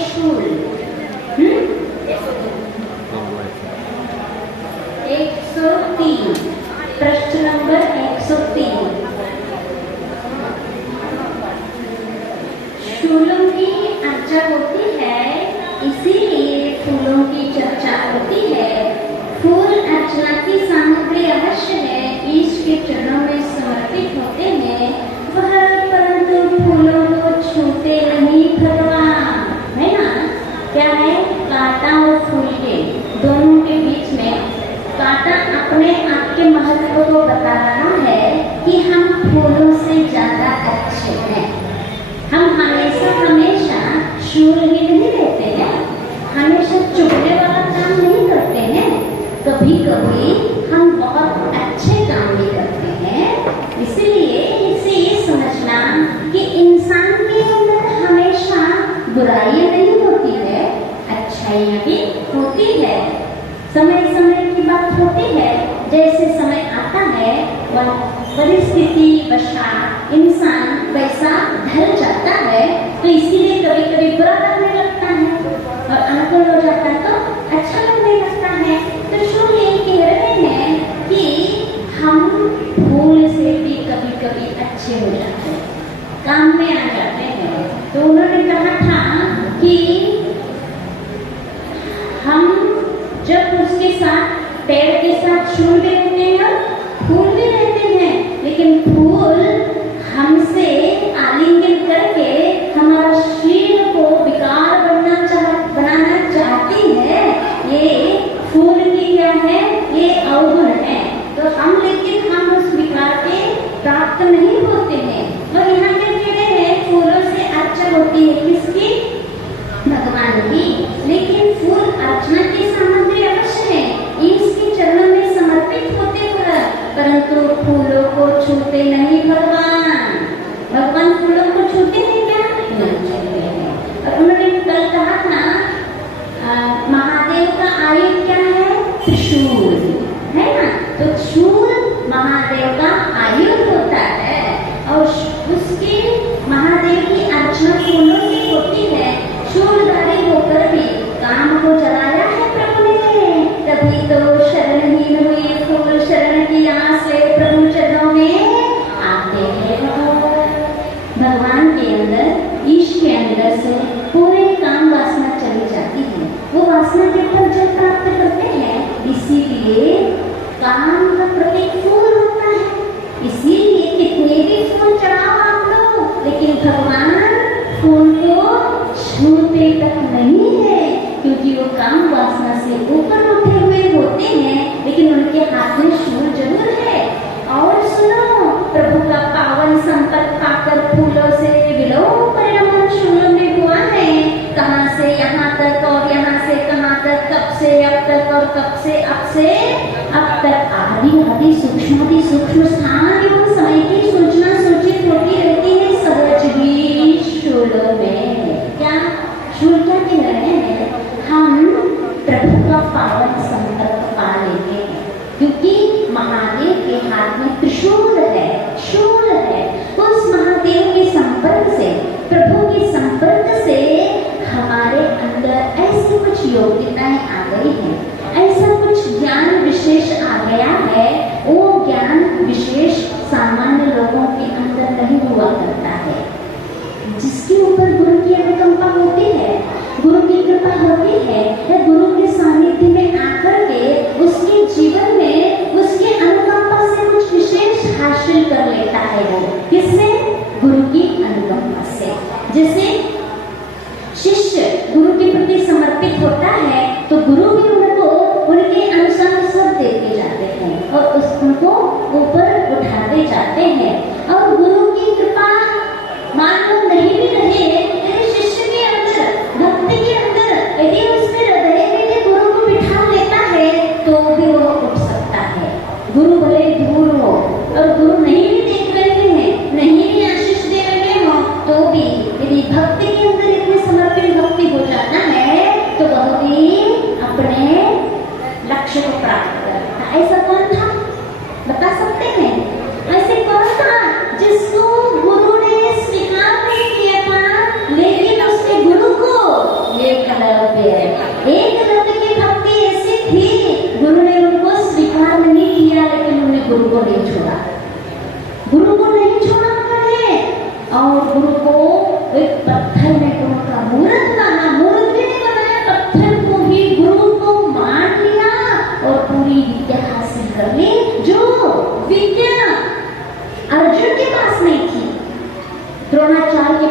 शूल? 103, प्रश्न नंबर 103। शूलों की अर्चा होती है, इसीलिए फूलों की चर्चा होती है। फूल अर्चना की सामग्री अवश्य है, ईश के चरणों में समर्पित होते हैं वह, परंतु फूलों को छूते नहीं भगवान, है ना? क्या है? कांटा और फूल के दोनों के बीच में कांटा अपने आप के महत्व को बता रहा है कि हम फूलों से ज्यादा अच्छे हैं। हम हमेशा शूल ही नहीं रहते हैं, हमेशा चुभने वाला काम नहीं करते हैं। कभी कभी हम बहुत अच्छे काम भी करते हैं। इसलिए इससे ये समझना कि इंसान के अंदर हमेशा बुराइयां नहीं होती है, अच्छाइयां भी होती है। समय समय की बात होती है, जैसे समय आता है वह परिस्थिति वशात इंसान वैसा ढल जाता है, तो इसीलिए कभी कभी बुरा लगने लगता है और अनुकूल हो जाता है तो अच्छा लगने लगता है। तो शूल ये कह रहे हैं कि हम फूल से भी कभी कभी अच्छे हो जाते हैं, काम में आ जाते हैं। तो उन्होंने कहा था कि हम जब उसके साथ पेड़ के साथ शूल भी रहते हैं, फूल भी रहते हैं, लेकिन फूल हमसे आलिंगन करके हमारा शरीर को विकार बनाना चाहती है। ये फूल की क्या है? ये अवगुण है। तो हम लेकिन हम उस विकार के प्राप्त नहीं होते हैं। और यहाँ पे कह रहे हैं फूलों से अर्चा होती है, किसकी? भगवान की। लेकिन फूल अर्चना की सामग्री अवश्य है, इसके चरणों में समर्पित होते हुए, परंतु फूलों को छूते नहीं भगवान। भगवान फूलों को छूते हैं क्या? नहीं छूते हैं। और उन्होंने कल कहा था महादेव का आयुध क्या है? त्रिशूल, है ना? तो शूल महादेव का आयुध होता है और उसकी महादेव की अर्चना फूलों से होती है। शूलधारी होकर भी काम को चलाया है प्रभु ने, तभी तो शरणहीन हुई फूल शरण की आस ले प्रभु चरणों में आते हैं। भगवान के अंदर, ईश के अंदर से पूरे काम वासना चली जाती है, वो वासना के फल जब प्राप्त करते हैं। इसीलिए काम का प्रतीक फूल होता है। इसीलिए कितने भी फूल चढ़ाओ आप लोग, लेकिन भगवान फूल को छूते तक नहीं है, क्योंकि वो काम वासना से ऊपर उठे हुए होते हैं, लेकिन उनके हाथ में शूल जरूर है। और सुनो, प्रभु का पावन संपर्क पाकर फूलों से विलोम परिणमन शूलों में हुआ है। कहाँ से यहाँ तक और यहाँ से कहाँ तक, कब से अब तक और कब से अब तक आदि सूक्ष्म स्थान एवं समय की सूचना सूचित होती रहती है सहज भी शूलों में। क्या शूल क्या कह रहे हैं? हम प्रभु का पावन संपर्क पा लेते हैं, क्योंकि महादेव के हाथ में त्रिशूल है, शूल है। उस महादेव के संपर्क से, प्रभु के संपर्क से हमारे अंदर ऐसी कुछ योग्यताएं आ गई हैं, ऐसा कुछ ज्ञान विशेष आ गया है। वो ज्ञान विशेष सामान्य लोगों के अंदर नहीं हुआ करता है। जिसके ऊपर गुरु की अनुकंपा होती है, गुरु की कृपा होती है, या गुरु के सानिध्य में आकर के उसके जीवन में उसके अनुकंपा से कुछ विशेष हासिल कर लेता है। वो किससे? गुरु की अनुकंपा से। जैसे शिष्य गुरु के प्रति समर्पित होता है, तो गुरु भी उनको उनके अनुसार सब देते जाते हैं और उनको ऊपर उठाते जाते हैं। और गुरु की कृपा मान लो नहीं भी रहे, यदि शिष्य के अंदर, भक्ति के अंदर यदि उसने हृदय में गुरु को बिठा लेता है, तो भी वो उठ सकता है। गुरु भले दूर हो और गुरु नहीं भी देख रहे हैं, नहीं भी आशीष दे रहे हो, तो भी यदि भक्ति के अंदर इतने समर्पित भक्ति हो जाता है, तो वह भी अपने लक्ष्य को प्राप्त करता है। ऐसा कौन था? बता सकते हैं? ऐसे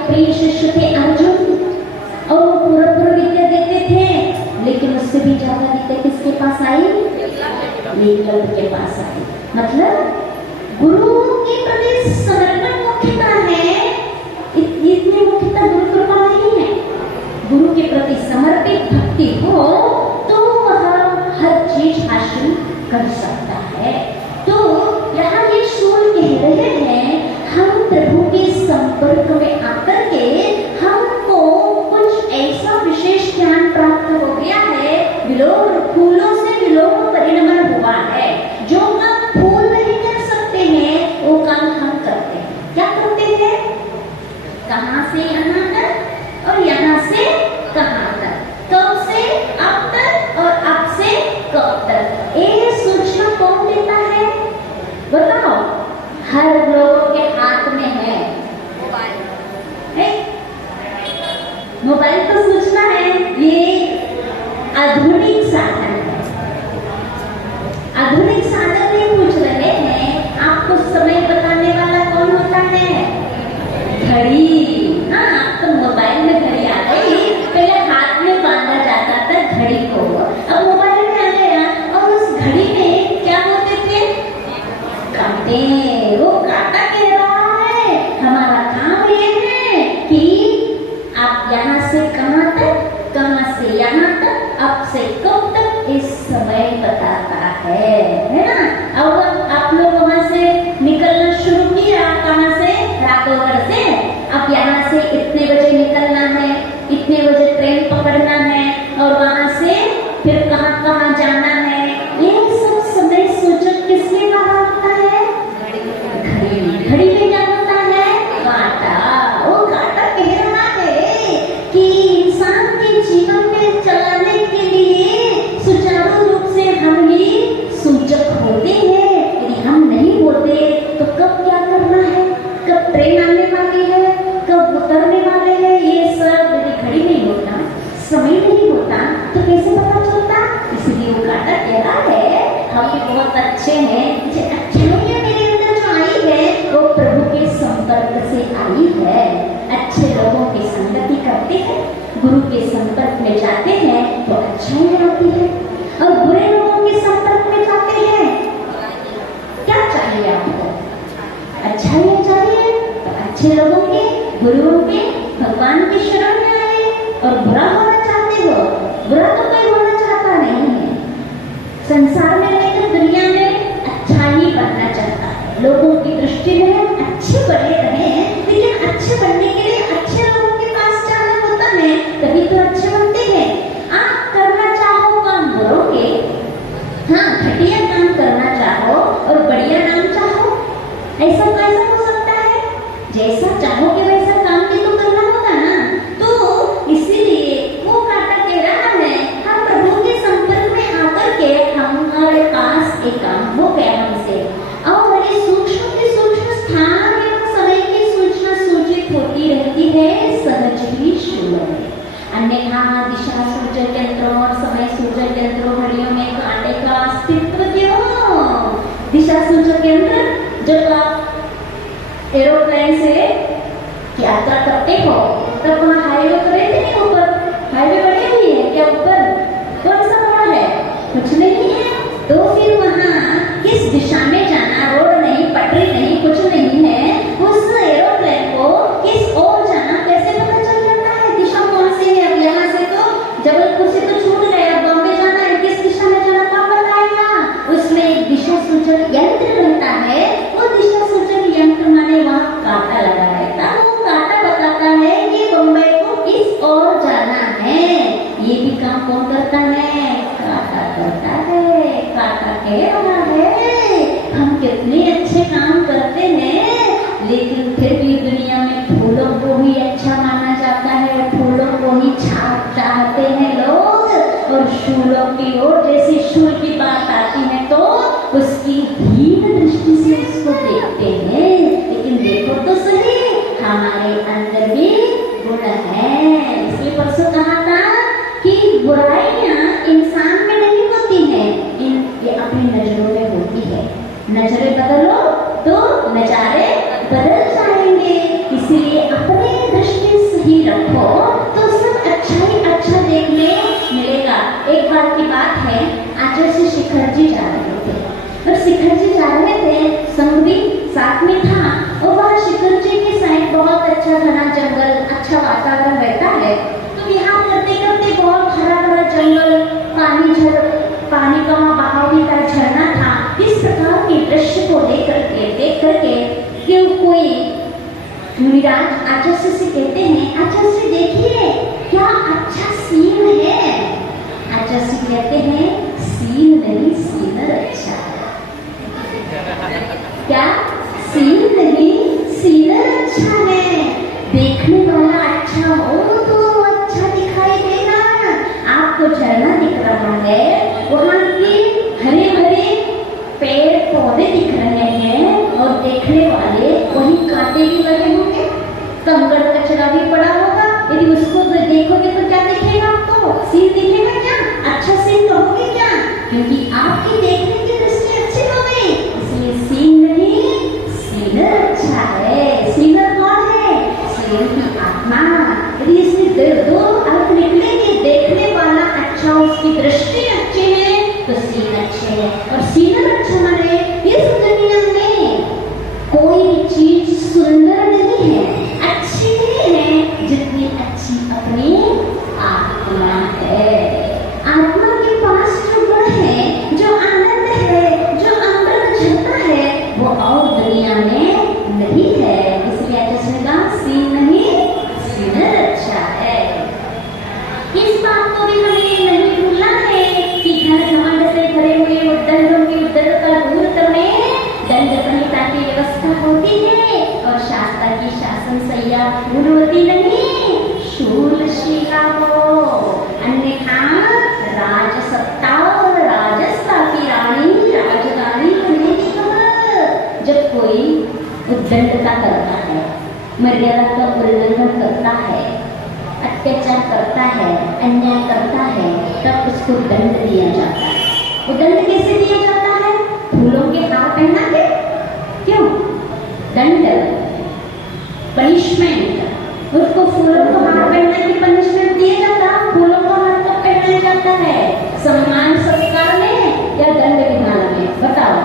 प्रिय शिष्य थे अर्जुन, और वो पूर्ण विद्या देते थे, लेकिन उससे भी ज्यादा विद्या किसके पास आई? एकलव्य के पास आई। मतलब गुरु के प्रति समर्पण मुख्यता है, इतनी मुख्यता गुरु कृपा नहीं है। गुरु के प्रति समर्पित भक्ति हो तो वह हर चीज हासिल कर सकता है। तो यहाँ ये सूल कह रहे हैं, हम प्रभु के संपर्क में आकर के हमको कुछ ऐसा विशेष ज्ञान प्राप्त हो गया है, फूलों से विलोम परिणमन हुआ है। जो काम फूल नहीं कर सकते हैं वो काम हम करते हैं। क्या करते हैं? कहाँ से यहाँ तक और यहाँ से कहाँ तक, कब से अब तक और अब से कब तक, ये सूचना कौन देता है? बताओ। हर लोगों के हाथ में है मोबाइल तो सूचना है, ये आधुनिक साधन है। आधुनिक साधन नहीं पूछ रहे हैं, आपको समय बताने वाला कौन होता है? घड़ी। हाँ, आप तो मोबाइल में घड़ी आ गई, पहले हाथ में बांधा जाता था घड़ी को, अब मोबाइल में आ गया। और उस घड़ी में क्या होते थे? कांटे। वो कांटा कह रहा है हमारा काम ये है कि आप यहाँ से कहाँ तक, कहाँ से यहाँ तक, अब से कब तक, इस समय बताता है ना। अब आप लोग वहां से निकलना शुरू किया, कहाँ से? रातोवर से। अब यहाँ से इतने बजे निकलना है, इतने बजे ट्रेन पकड़ना है, और वहां से फिर कहाँ कहाँ जाना है, ये सब समय सूचक किसके द्वारा होता है? घड़ी। घड़ी में क्या होता है? कांटा। वो कांटा कह रहा है कि इंसान के जीवन में चलाने के लिए सुचारू रूप से हम ही सूचक होते हैं। यदि हम नहीं होते तो कब क्या करना है, कब ट्रेन आने वाली है, कब उतरने वाले हैं, ये सब यदि घड़ी नहीं होता, समय नहीं होता, तो कैसे पता चलता? इसलिए वो कांटा कह रहा है हम भी बहुत अच्छे हैं, अच्छाइयाँ मेरे अंदर जो आई है वो प्रभु के संपर्क से आई है। अच्छे लोगों की संगति करते हैं, गुरु के संपर्क में जाते हैं तो अच्छाइयाँ आती है, और बुरे लोगों के संपर्क में जाते हैं, क्या चाहिए आपको? अच्छाइयाँ चाहिए तो अच्छे लोगों के, गुरुओं के, भगवान की शरण में आए। और बुरा होना चाहते हो, बुरा तो कोई होना चाहता नहीं है। संसार में रहकर दुनिया में अच्छा ही बनना चाहता है, लोगों की दृष्टि में अच्छे बने रहे, लेकिन अच्छे बनने के लिए अच्छे लोगों के पास जाना होता है, तभी तो अच्छे बनते हैं। आप करना चाहो काम बुरों के, हाँ घटिया काम करना चाहो और बढ़िया नाम चाहो, ऐसा कैसा हो सकता है? जैसा चाहोगे वैसा काम भी तो करना होगा ना। तो इसीलिए वो कांटा कह रहा है हम प्रभु के संपर्क में आकर के हमारे पास एक काम हो गया हमसे, और बड़े सूक्ष्म के सूक्ष्म स्थान एवं समय की सूचना सूचित होती रहती है, सहज ही शूल है। अन्यथा दिशा सूचक यंत्रों और समय सूचक यंत्रों घड़ियों में कांटे का अस्तित्व क्यों? दिशा सूचक यंत्र जब आप एरोप्लेन से यात्रा करते हो तब वहाँ हाईवे तो रहते नहीं, ऊपर हाईवे बनी हुई है क्या? ऊपर कौन सा बड़ा है? कुछ नहीं है। तो फिर वहाँ किस दिशा में जाना, रोड नहीं, पटरी नहीं, कुछ नहीं है, उस एरोप्लेन को किस ओर जाना कैसे पता चल जाता है? दिशा कौन सी है? अब यहाँ से तो जबलपुर से तो छूट गया, बॉम्बे जाना है, किस दिशा में जाना कहाँ बताएगा? उसमें एक दिशा सूचक यंत्र रहता है, वो दिशा सूचक यंत्र माने वहाँ कांटा लगा रहता है, वो कांटा बताता है कि बम्बई को किस ओर जाना है। ये भी काम कौन करता है? कांटा करता है। कांटा कह रहा है हम कितने अच्छे काम करते हैं, लेकिन फिर भी दुनिया में फूलों को ही अच्छा माना जाता है, फूलों को ही चाहते हैं लोग, और शूलों की ओर जैसे शूल की बात आती है तो उसकी हीन दृष्टि से उसको देखते हैं। लेकिन देखो तो सही, हमारे अंदर भी गुण है। इसलिए परसों कहा था कि बुराइयां इंसान में नहीं होती हैं, ये अपनी नजरों में होती है। नजरें बदलो तो नजारे बदल जाएंगे। इसीलिए अपने दृष्टि सीधी रखो तो सब अच्छा ही अच्छा देखने मिलेगा। एक बार की बात है, आचार्य शिखर जी जा रहे थे और शिखर जी जा रहे थे, संग भी साथ में था और वहाँ शिखर जी के साइड बहुत अच्छा घना जंगल, अच्छा वातावरण रहता है। तो यहाँ करते करते बहुत हरा भरा जंगल, पानी का बहाव भी था, झरना था। इस प्रकार के दृश्य को देख करके क्यों कोई मुनिराज आचार्य से कहते हैं, आचार्य देखिए क्या अच्छा सीन है। आचार्य कहते हैं, सीन नहीं सीनर अच्छा है। क्या? सीन नहीं सीनर अच्छा है। देखने वाला अच्छा हो तो अच्छा दिखाई देगा। आपको झरना दिख रहा है, वहाँ के हरे भरे पेड़ पौधे दिख रहे हैं और देखने वाले वही कांटे भी लगे होंगे, कंकड़ कचरा भी पड़ा होगा। यदि उसको देखोगे तो क्या दिखेगा? आपको सीन दिखेगा क्या? अच्छा सीन कहोगे क्या? क्योंकि आपकी देखने की दृष्टि अच्छी हो गई, इसलिए सीन नहीं सीनर अच्छा है। सीनर कौन है? सीनर की आत्मा। यदि इसमें दो अर्थ निकलेंगे, देखने वाला अच्छा, उसकी दृष्टि अच्छी है तो सीन अच्छे है। और सीनर अच्छा माने इस दुनिया में कोई भी चीज सुंदर नहीं है, अच्छी नहीं है जितनी अच्छी अपनी आत्मा है। आत्मा के पास जो गुण है, जो आनंद है, जो अंदर झलता है, वो और दुनिया में नहीं है। इसलिए जिसने सीन नहीं सीनर अच्छा है। इस बात को भी हमें नहीं भूलना है कि घर घमंड से भरे हुए उद्दंडों की उद्दंडता दूर करने दंड संहिता की व्यवस्था होती है और शास्त्र की शासन सैया भूल होती नहीं, शूलशिला हो। अन्यथा राजसत्ता और राजसत्ता की राजधानी बनेगी कहाँ? जब कोई उद्दंडता करता है, मर्यादा का उल्लंघन करता है, अत्याचार करता है, अन्याय करता है, तब उसको दंड दिया जाता है। वो दंड कैसे दिया जाता है? फूलों के हार पहना के। क्यों? दंड, पनिशमेंट। उसको फूलों का हार पहना के पनिशमेंट दिया जाता। फूलों का हार कब पहनाया जाता है? सम्मान सत्कार में या दंड विधान में? बताओ।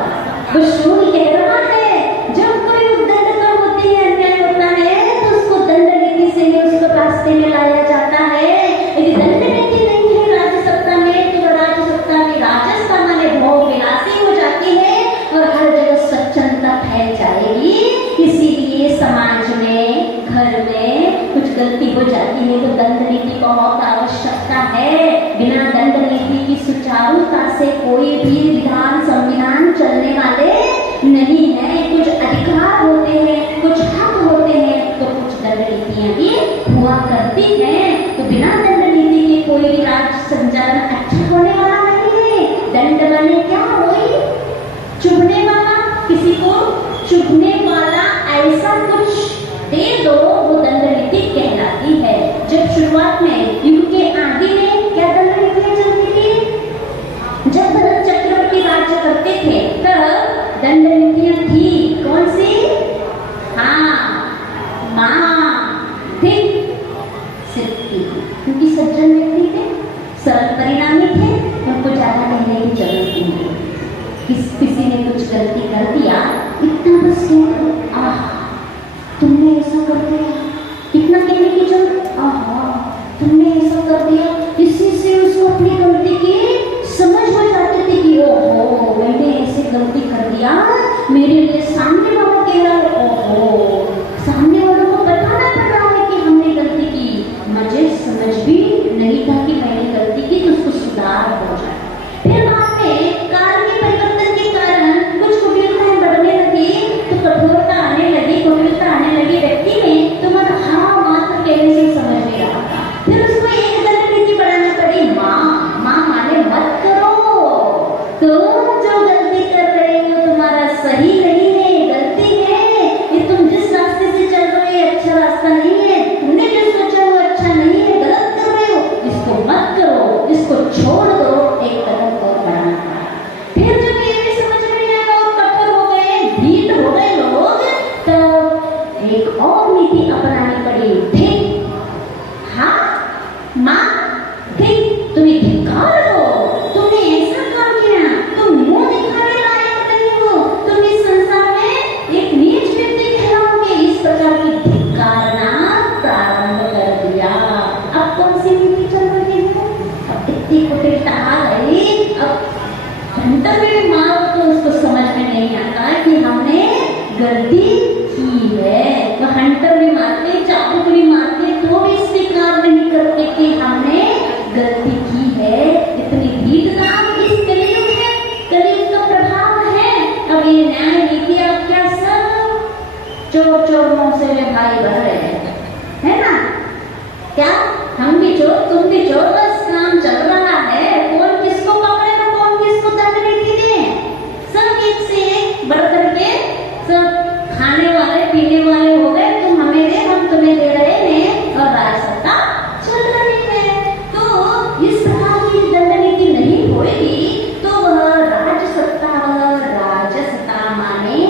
वो शूल कह रहा है, जब कोई उद्दंडता होती है, अन्याय होता है, तो उसको दंड नीति से ही उसको रास्ते में लाया जाता है। यदि दंड नीति नहीं है राजसत्ता में, तो राजसत्ता की राजसत्ता में भोग विलासी हो जाती है और हर जगह स्वच्छंदता फैल जाएगी। इसीलिए समाज में, घर में कुछ गलती हो जाती है तो दंड नीति की बहुत आवश्यकता है। बिना दंड नीति की सुचारुता से कोई भी विधान संविधान चलने वाले नहीं है। कुछ अधिकार होते हैं, कुछ हक होते हैं, तो कुछ दंड नीतियां भी हुआ करती हैं। तो बिना दंड नीति के कोई भी राज्य संचालन अच्छा होने वाला नहीं है। दंड माने क्या? वही चुभने वाला, किसी को चुभने वाला ऐसा कुछ दे दो, वो दंड नीति कहलाती है। जब शुरुआत में युग के आदि में क्या दंड नीतियां चलती थी? जब भरत चक्रवर्ती राज्य करते थे तब दंड नीतियां थी। कौन सी? हाँ, क्योंकि सज्जन व्यक्ति थे, सरल परिणामी थे, उनको ज्यादा कहने की जरूरत नहीं। किसी ने कुछ गलती कर दिया, इतना बस तुमने ऐसा कर दिया, इतना कहने की जरूरत, तुमने ऐसा कर दिया। इसी से उसको अपनी गलती की समझ हो जाती थी कि ओहो मैंने ऐसे गलती कर दिया, मेरे लिए सामने वाला कह रहा है, ओहो सामने वालों को बताना पड़ रहा है कि हमने गलती की। मुझे समझ भी नहीं था कि मैंने गलती की, तो उसको सुधार हो जाए। फिर बाद में काल के परिवर्तन के कारण कुछ कुटिलताएं बढ़ने लगी, तो कठोरता आने लगी, कुटिलता आने लगी व्यक्ति में, तो मन हाँ मात्र कहने से समझ नहीं रहा था। फिर उसको एक दंड नीति बढ़ानी पड़ी, माँ माने मत करो, तो जो गलती कर रहे हो तुम्हारा सही नहीं है, गलती है। ये तुम जिस रास्ते से चल रहे हो अच्छा रास्ता नहीं है, तुमने जो सोचा वो अच्छा नहीं है, गलत कर रहे हो, इसको मत करो, इसको छोड़ दो। एक कदम और बढ़ाना पड़ा। फिर जब ये समझ में आया और कठोर हो गए, ढीठ हो गए लोग, तब एक और नीति अपनानी पड़ी। चोर चोर मुंह से में भाई बन रहे हैं, है ना? क्या हम भी चोर तुम भी चोर, बस काम चल रहा है, कौन किसको पकड़ेगा कौन किसको दंड नीति दे। सब एक से एक बढ़ करके सब खाने वाले पीने वाले हो गए, तुम हमें दे हम तुम्हें दे रहे हैं और राजसत्ता चल रही है। तो इस प्रकार की दंड नीति नहीं होगी तो वह राजसत्ता माने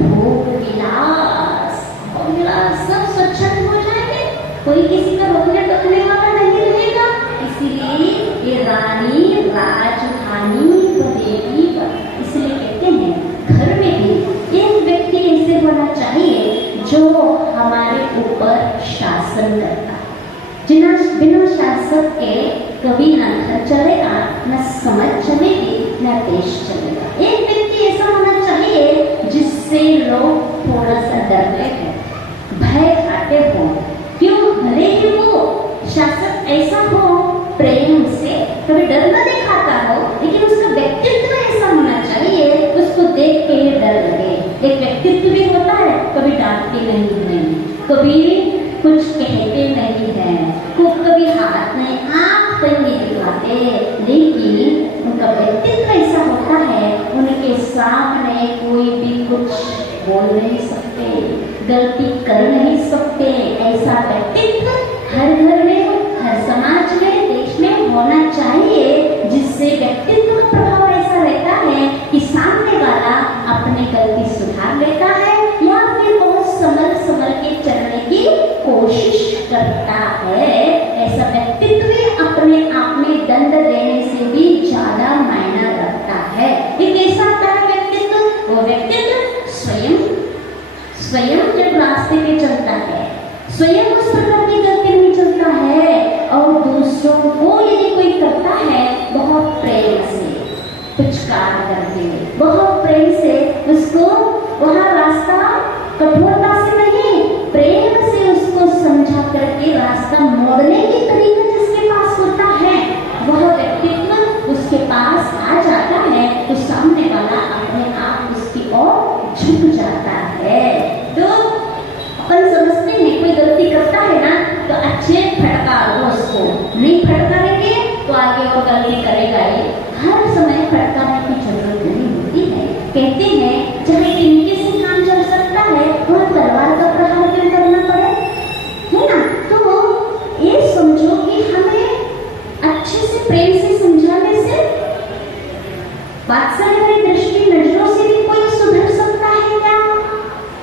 भोग विलास, भोग विलास सब स्वच्छंद हो जाएंगे, कोई किसी का रोकने टोकने वाला नहीं रहेगा। इसीलिए ये रानी राजधानी बनेगी। इसलिए कहते हैं घर में भी एक व्यक्ति ऐसे होना चाहिए जो हमारे ऊपर शासन करता है। बिना शासक के कभी न घर चलेगा, न समझ चलेगी, न देश चलेगा। एक व्यक्ति ऐसा होना चाहिए जिससे लोग थोड़ा सा डरते हैं, भय खाते हो। क्यों? भले ही वो शासक ऐसा हो प्रेम से, कभी डर न दिखाता हो, लेकिन उसका व्यक्तित्व ऐसा होना चाहिए उसको देख के डर लगे। एक व्यक्तित्व भी होता है, कभी डांटते नहीं, कभी कुछ कहते नहीं है, कभी हाथ नहीं आंख नहीं दिखाते, लेकिन उनका व्यक्तित्व ऐसा होता है उनके सामने कोई भी कुछ बोल नहीं सकते, गलती कर नहीं सकते। ऐसा व्यक्तित्व हर घर में, हर समाज में, देश में होना चाहिए, जिससे व्यक्तित्व का प्रभाव ऐसा रहता है कि सामने वाला अपनी गलती सुधार लेता है या फिर बहुत संभल के चलने की कोशिश करता है। ऐसा व्यक्तित्व भी अपने आप में दंड देने से भी ज्यादा मायना रखता है। ये कैसा आता है व्यक्तित्व? वो व्यक्तित्व स्वयं जब रास्ते पे चलता है, स्वयं उस प्रकार की गलती नहीं चलता है, और दूसरों को यदि कोई करता है बहुत प्रेम से पुचकार करके, बहुत प्रेम से उसको वहाँ रास्ता कठोरता से नहीं, प्रेम से उसको समझा करके रास्ता मोड़ने की तरीका जिसके पास होता है, वह व्यक्तित्व उसके पास आ जाता है तो सामने वाला अपने आप उसकी ओर झुक जाता है। तो अपन समझते हैं कोई गलती करता है ना तो अच्छे फटकारो उसको, नहीं फटकारेंगे तो आगे वो गलती करेगा ही। हर समय फटकारने की जरूरत नहीं होती है। कहते हैं चाहे इनके से काम चल सकता है और तलवार का प्रहार क्यों करना पड़े, है ना? तो ये समझो कि हमें अच्छे से प्रेम से समझाने से बादशाह की दृष्टि नजरों से भी कोई सुधर सकता है क्या?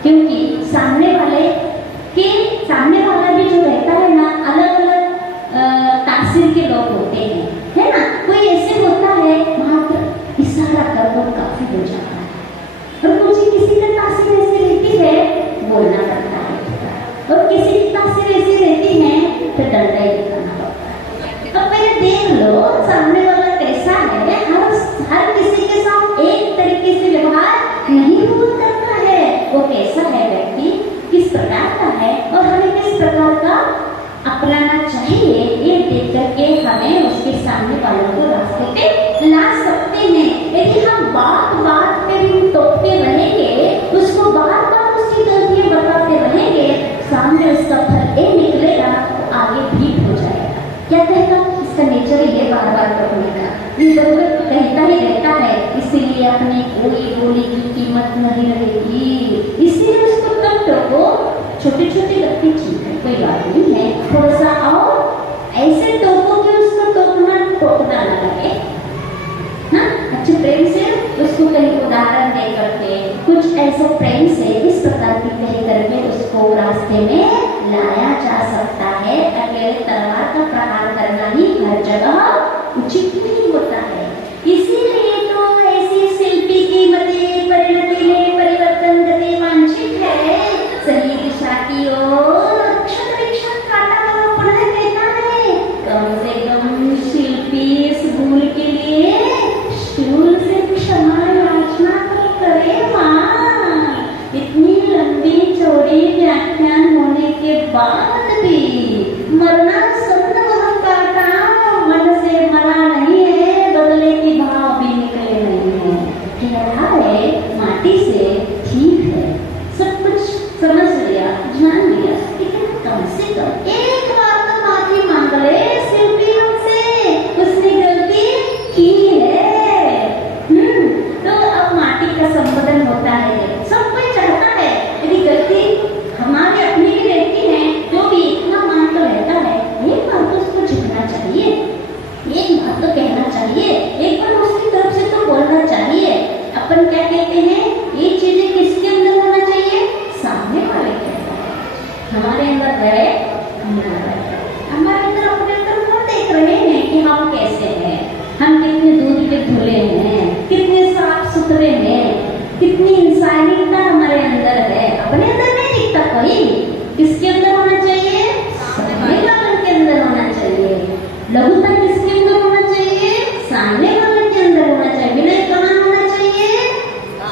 क्योंकि सामने वाला भी जो रहता है ना, अलग अलग तासीर के लोग होते हैं, है ना? कोई ऐसे होता है मात्र इशारा कर वो काफी हो जाता है, और मुझे किसी का तासीर ऐसी रहती है बोलना पड़ता है, और किसी की तासीर ऐसी रहती है तो डंडा ही दिखाना पड़ता है। तो पहले देख लो सामने वाला कैसा है। हर किसी के साथ एक तरीके से व्यवहार नहीं हुआ करता है। वो कैसा है व्यक्ति, किस प्रकार का है और हमें किस प्रकार का अपनाना चाहिए, ये देख करके हमें उसके सामने वालों को रास्ते पे ला सकते हैं। यदि हम बात बात पे भी टोकते रहेंगे, उसको बार बार उसकी गलतियां बताते रहेंगे, सामने उसका फल ये निकलेगा तो आगे ठीक हो जाएगा। क्या कहेगा? इसका नेचर ही है बार बार टोकने का, ये बराबर कहता ही रहता है, इसीलिए अपने बोली की कीमत नहीं रहेगी। इसीलिए उसको कम टोको, छोटे छोटे गलती ठीक है, कोई बात नहीं है, थोड़ा सा और ऐसे टोको कि उसको टोकना न लगे। हाँ, अच्छे प्रेम से उसको कहीं उदाहरण दे करके, कुछ ऐसा प्रेम से इस प्रकार की कह करके उसको रास्ते में लाया जा सकता है। अकेले तलवार का प्रहार करना ही हर जगह उचित नहीं होता है। इसीलिए तो ऐसी शिल्पी की मते परिणति में परिवर्तन गति वांछित है। सही दिशा की ओर क्षण काटा हुआ पुनः कहता है, कम से कम शिल्पी इस भूल के लिए शूल से क्षमा याचना तो करे मां। इतनी लंबी चौड़ी व्याख्यान होने के बाद भी मरना संभव काटा मन से मरा नहीं है, बदले की भाव भी निकले नहीं है, कह रहा है माटी से ठीक है, सब कुछ समझ हमारे अंदर रहे ना रहे, हमारे अंदर अपने अंदर कौन देख रहे हैं कि हम कैसे हैं, हम कितने दूध के धुले हैं, कितने साफ सुथरे हैं, कितनी इंसानियत हमारे अंदर है। अपने अंदर नहीं दिखता कोई, किसके अंदर होना चाहिए? सामने वाले के अंदर होना चाहिए। लघुता किसके अंदर होना चाहिए? सामने वाले के अंदर होना चाहिए। विनय कहाँ होना चाहिए?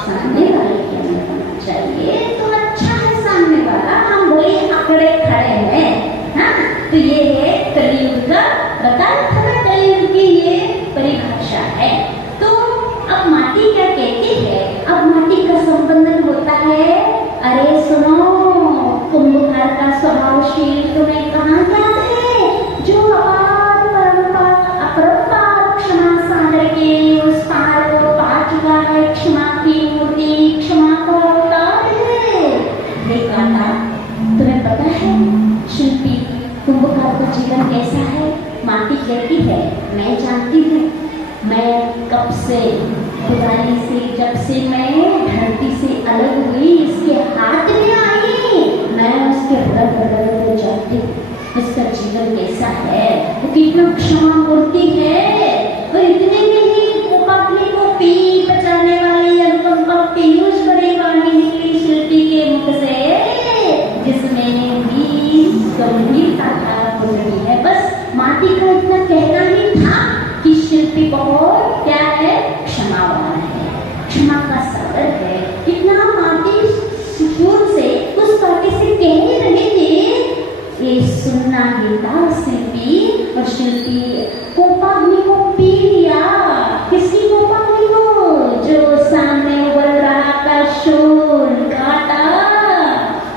सामने वाले के अंदर होना चाहिए। तो अच्छा है सामने वाला, हम वही अकड़े खड़े हैं। हाँ, तो ये है कलयुग का प्रकार, कलयुग की ये परिभाषा है। तो अब माटी क्या कहती है? अब माटी का संबंधन होता है, अरे सुनो, कुंभकार का स्वभावशील तुम्हें कहाँ याद है? जो अपरंपार क्षमा सागर के उस पार को पा चुका है, क्षमा की मूर्ति, क्षमा का अवतार है। ये कांटा तुम्हें पता है? शिल्पी कुंभकार का जीवन कैसा है? माटी कहती है, मैं जानती हूँ, मैं कब से खुदाई से, जब से मैं धरती से अलग हुई, इसके हाथ में आई, मैं उसके हृदय जानती हूँ उसका जीवन कैसा है, वो कितना क्षमा मूर्ति है। और इतने में ही गोपाग्नि को पी बचाने वाली अनुपम पीयूष भरी वाणी निकली शिल्पी के मुख से, जिसमें भी गंभीरता रही है। बस माटी का इतना कहना ही था कि शिल्पी बहुत क्या है? क्षमावान है, क्षमा का सागर है। इतना माटी सुकून से उस कांटे से कह रहे थे, ये सुनना ही था शिल्पी। और शिल्पी कोपाग्नि को पी लिया। किसकी कोपाग्नि को? जो सामने उबल रहा था शूल कांटा,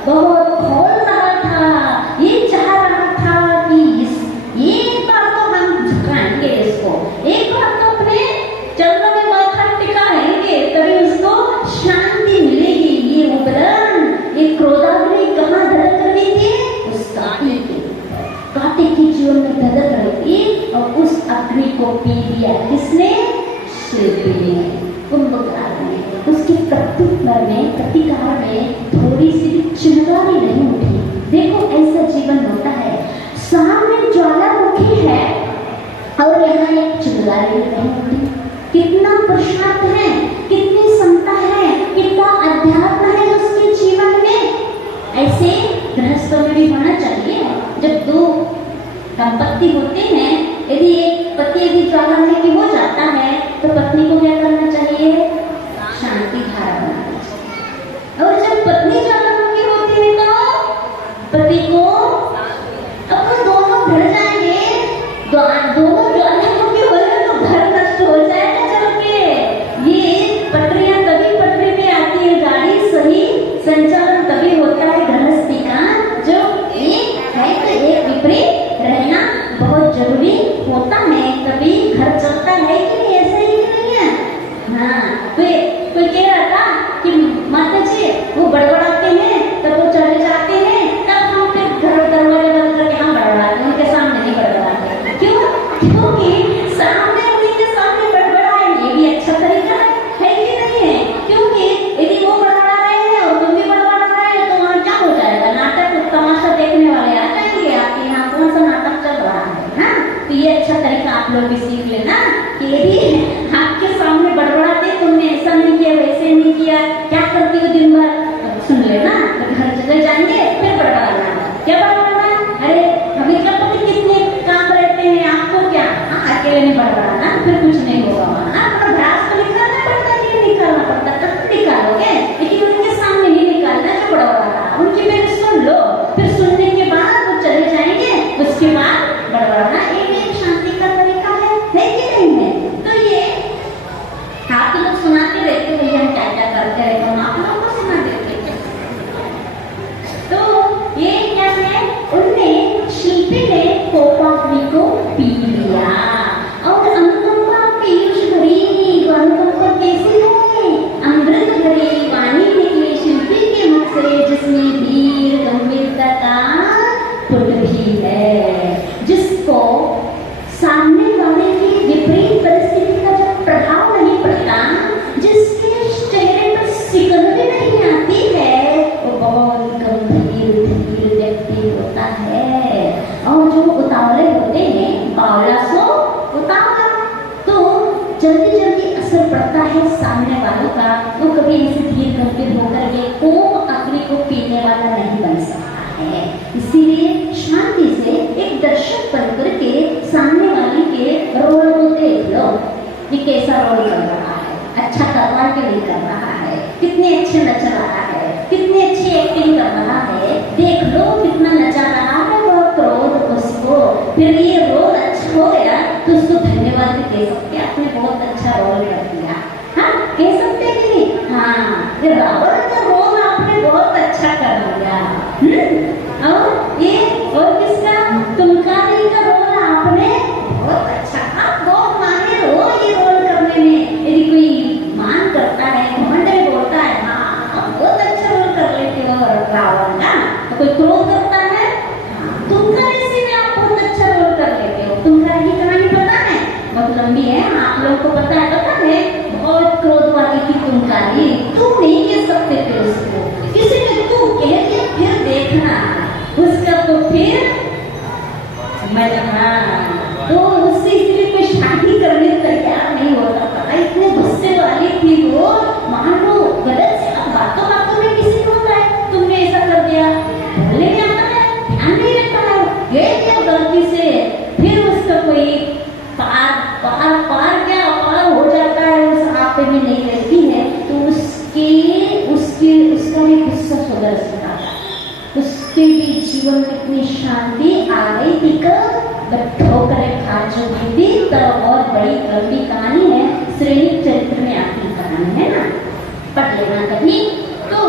बहुत खोल रहा था, ये चाह रहा था कि एक बार तो हम झुकाएंगे इसको, एक बार तो अपने चरणों में माथा टिकाएंगे, तभी उसको शांति मिलेगी। ये उबलन, ये क्रोधाग्नि कहाँ धड़क रही थी? उस कांटे के जीवन में धड़क रही थी। और उस अग्नि को पी लिया किसने? शिल्पी ने, कुंभकार ने। उसके प्रत्युत्तर में, प्रतिकार में थोड़ी सी चिंगारी नहीं उठी। देखो ऐसा जीवन होता है, सामने ज्वालामुखी है और यहाँ एक चिंगारी नहीं उठी। कितना पुरुषार्थ है, कितनी क्षमता है, कितना अध्यात्म है उसके जीवन में। ऐसे गृहस्थ में भी होना चाहिए। जब दो दंपत्ति होते हैं, यदि एक पति यदि ज्वालामुखी हो जाता है तो पत्नी को क्या करना चाहिए? शांति धारा बनाना चाहिए। और जब पत्नी ज्वालामुखी होती है तो पति को, अब वो दोनों भिड़ जाएंगे, दोनों ज्वालामुखी हो जाए तो घर नष्ट हो जाएगा चल के। ये पटरियां तभी पटरी में आती है गाड़ी, सही संचालन तभी होता है गृहस्थी का। जो एक है तो एक विपरीत रहना बहुत जरूरी होता है, तभी घर चलता है कि नहीं? ऐसा ही नहीं है। हाँ, कोई कह रहा था कि माता जी वो बड़बड़ाते हैं, तब वो चले जाते हैं, तब हम फिर घर दरवाजे बंद करके हम बड़बड़ाते हैं, उनके सामने नहीं बड़बड़ाते। क्यों? क्योंकि सामने उनके सामने बड़बड़ाए ये भी अच्छा तरीका है कि नहीं है? क्योंकि यदि वो बड़बड़ा रहे हैं और तुम भी बड़बड़ा रहे हैं तो वहाँ क्या हो जाएगा? नाटक, तमाशा देखने वाले आ जाएंगे आपके यहाँ, कौन सा नाटक चल रहा है। हाँ, तो ये अच्छा तरीका आप लोग भी सीख लेना कि यदि आपके सामने बड़बड़ाते, तुमने ऐसा नहीं किया, वैसे नहीं किया, क्या करती हो दिन भर, सुन लेना, तो घर चले जाएंगे फिर बड़बड़ाना। क्या बड़बड़ाना? अरे हमें क्या पता कितने काम रहते हैं, आपको क्या? अकेले नहीं बड़बड़ाना, फिर कुछ नहीं होगा वहाँ। अपना भ्रास तो निकालना पड़ता, नहीं निकालना पड़ता, कब निकालोगे? लेकिन उनके सामने नहीं निकालना जो बड़बड़ाना। उनकी पहले सुन लो, फिर सुनने के बाद वो चले जाएंगे, उसके बाद बड़बड़ाना। एक शांति का तरीका है कि नहीं है? तो ये आप लोग सुनाते रहते भैया, हम क्या क्या करते रहते हैं, आप लोग को सुना देते। तो ये क्या है? उनने, शिल्पी ने कोपाग्नि को पी लिया और अनुकंपा पीयूष भरी, अनुकंपा कैसी है? अमृत भरी वाणी निकली शिल्पी के मुख से, जिसमें धीर गंभीरता का पुट भी है, जिसको सामने वाले की विपरीत परिस्थिति का जब प्रभाव नहीं पड़ता, जिसके चेहरे पर सिकन भी नहीं आती है, वो बहुत गंभीर धीर है सामने वालों का, वो कभी ऐसे धीर गंभीर होकर के कोप अग्नि को पीने वाला नहीं बन सकता है। इसीलिए शांति से एक दर्शक बन करके सामने वाले के रोल को देख लो कि कैसा रोल कर रहा है, अच्छा कर रहा है कि नहीं कर रहा है, कितने अच्छे नच रहा है, कितनी अच्छी एक्टिंग कर रहा है, देख लो कितना नचा रहा है वो क्रोध उसको। फिर ये रोल अच्छा हो गया तो उसको धन्यवाद भी दे सकते हैं, आपने बहुत अच्छा रोल कर दिया। हाँ, कह सकते हैं कि नहीं? हाँ, ये रावण का रोल आपने बहुत अच्छा कर दिया। और ये और किसका? तुमकारी का रोल आपने बहुत अच्छा, आप बहुत माहिर हो ये रोल करने में। यदि कोई मान करता है, घमंड में बोलता है हाँ आप बहुत अच्छा रोल कर लेते हो रावण का, तो कोई क्रोध करता है तुमकारी से में आप बहुत अच्छा रोल कर लेते हो। तुमकारी की कहानी पता है, बहुत लंबी है, आप लोगों को पता है, बहुत क्रोध वाली थी तुमकारी, तुम नहीं कह सकते थे उसको, किसी ने तू कह दिया फिर देखना उसका तो फिर मैं तो उससे इसलिए कोई शादी करने तैयार नहीं होता था, इतने गुस्से वाली थी वो। मान लो गलत से बातों बातों में किसी को होता है तुमने ऐसा कर दिया, बोलने में आता है, ध्यान नहीं रहता है, ये क्या गलती से फिर उसका कोई पार पार पार क्या पार हो जाता है, उस आपे में नहीं रहती है तो उसका भी गुस्सा सुधर सकता है, उसके भी जीवन में इतनी शांति आ गई थी ठोकरें खा चुकी थी। तब और बड़ी लंबी कहानी है, श्रेणी चरित्र में आती कहानी है ना, पढ़ लेना कभी। तो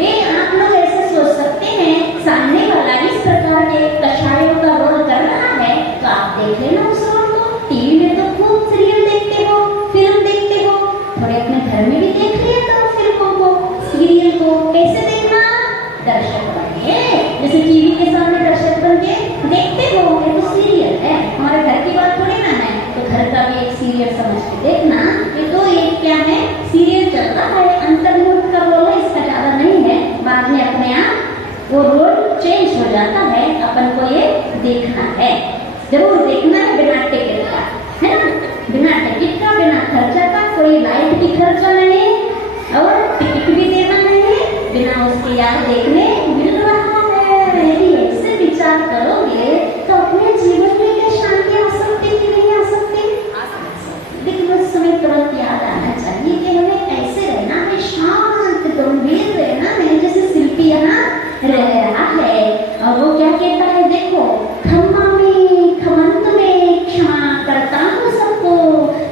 ये आप लोग ऐसे सोच सकते हैं सामने वाला इस प्रकार के कषायों का रोल कर रहा है तो आप देख लेना उस रोल को। टीवी में तो खूब सीरियल देखते हो, फिल्म देखते हो, थोड़े अपने घर में भी देख लिया करो फिल्मों को, सीरियल को। कैसे देखना? दर्शक बने, जैसे टीवी के सामने दर्शक बन के देखते हो, ये तो सीरियल है, हमारे घर की बात थोड़ी ना है, तो घर का भी एक सीरियल समझ के देखना। ये तो एक क्या है, सीरियल चल रहा है, अंतर्मुख का रोल है, इसका ज्यादा नहीं है, बाद में अपने आप वो रोल चेंज हो जाता है। अपन को ये देखना है, जरूर देखना है, बिना टिकट का, है ना, बिना टिकट का, बिना खर्चा का, कोई लाइट की खर्चा नहीं और टिकट भी देना नहीं, बिना उसके यार देखने मिल रहा है। यदि ऐसे विचार करोगे तो अपने जीवन में क्या शांति आ सकती कि नहीं आ सकती? लेकिन उस समय तुरंत याद आना चाहिए कि हमें ऐसे रहना है, शांत गंभीर रहना है, जैसे शिल्पी यहाँ रह रहा है। और वो क्या कहता है, देखो खम्मा में खमंत में क्षमा करता हूँ सबको,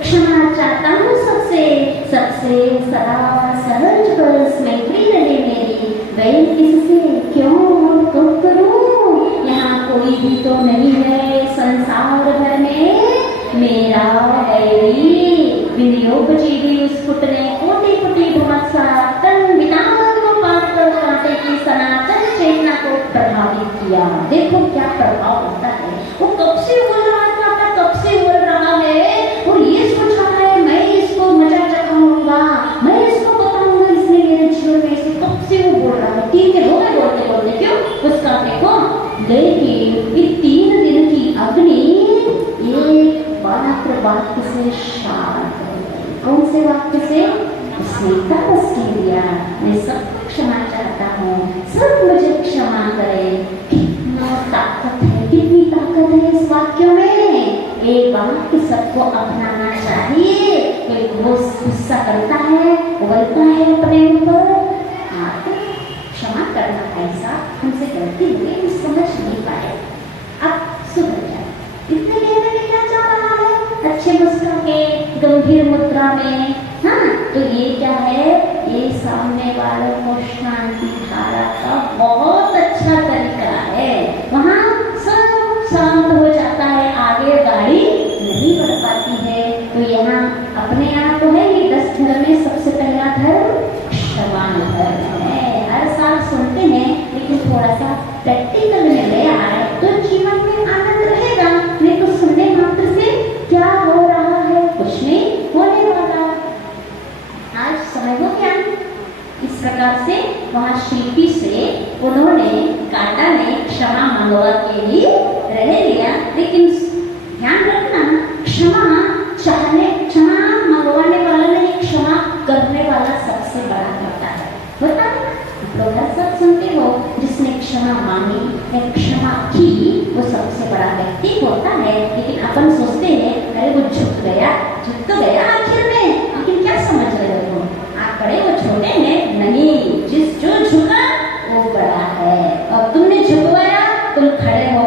क्षमा चाहता हूँ सबसे, सबसे सदा सहज बस मैत्री रहे मेरी, वैर किससे क्यों तो करूं, यहाँ कोई भी तो नहीं है संसार भर में मेरा वैरी। विनियोग जीवी उस फुटने कोटि कोटि भमसा तन बितावन को पार कर कांटे की सनातन चेतना को प्रभावित किया। देखो क्या प्रभाव होता है, वो कब से बोल रहा था, कब से बोल रहा है और ये सोच रहा है मैं इसको मजा चखाऊंगा, मैं इसको बताऊंगा, इसने मेरे जीवन में से कब से वो बोल रहा है। 3 दिन हो गए बोलते बोलते, क्यों उसका देखो। लेकिन ये 3 दिन की अग्नि एक मात्र वाक्य से शांत हो गई। कौन से वाक्य से? उसने तपस किया, मैं सबको क्षमा चाहता हूँ, सब मुझे क्षमा करे। कितना ताकत है, कितनी ताकत है इस वाक्य में। एक वाक्य सबको अपनाना चाहिए। कोई गुस्सा करता है, उगलता है अपने ऊपर, आप क्षमा करना, ऐसा हमसे गलती हुई, हम समझ नहीं पाए, अब सुधर जाए। इतने कहने में क्या चाह रहा है? अच्छे मुस्कुरा के गंभीर मुद्रा में। हाँ, तो ये क्या है, ये सामने वालों को शांति धारा का बहुत अच्छा तरीका है। वहाँ सब शांत हो जाता है, आगे गाड़ी नहीं बढ़ पाती है। तो यहाँ अपने आप तो है ये 10 धर्म में सबसे पहला धर्म क्षमा धर्म है। हर साल सुनते हैं, लेकिन थोड़ा सा प्रैक्टिकल में ले आए तो जीवन में आनंद रहेगा। नहीं तो सुनने मात्र से क्या हो रहा है, कुछ नहीं होने वाला। आज समझ हो क्या? इस प्रकार से वहाँ शिल्पी से उन्होंने कांटा ने क्षमा मंगवा के लिए रह लिया। लेकिन ध्यान रखना, क्षमा चाहने, क्षमा मंगवाने वाले ने क्षमा क्षमा मांगी या क्षमा की, वो सबसे बड़ा व्यक्ति होता है। लेकिन अपन सोचते हैं अरे वो झुक तो गया आखिर में, लेकिन क्या समझ रहे हो आप बड़े वो छोटे हैं? नहीं, जो झुका वो बड़ा है। और तुमने झुकवाया, तुम खड़े हो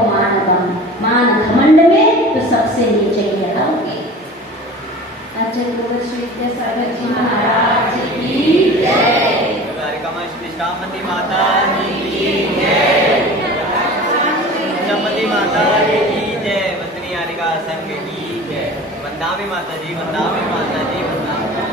मान घमंड में, तो सबसे नीचे गिराओगे। अजय गुरु श्री विद्यासागर जी महाराज की जय। निष्ठामती माता की जय। माता की जय। वंदनीय आलिका संघ की जय। वंदामी माता जी, वंदामी माता जी, वंदामी।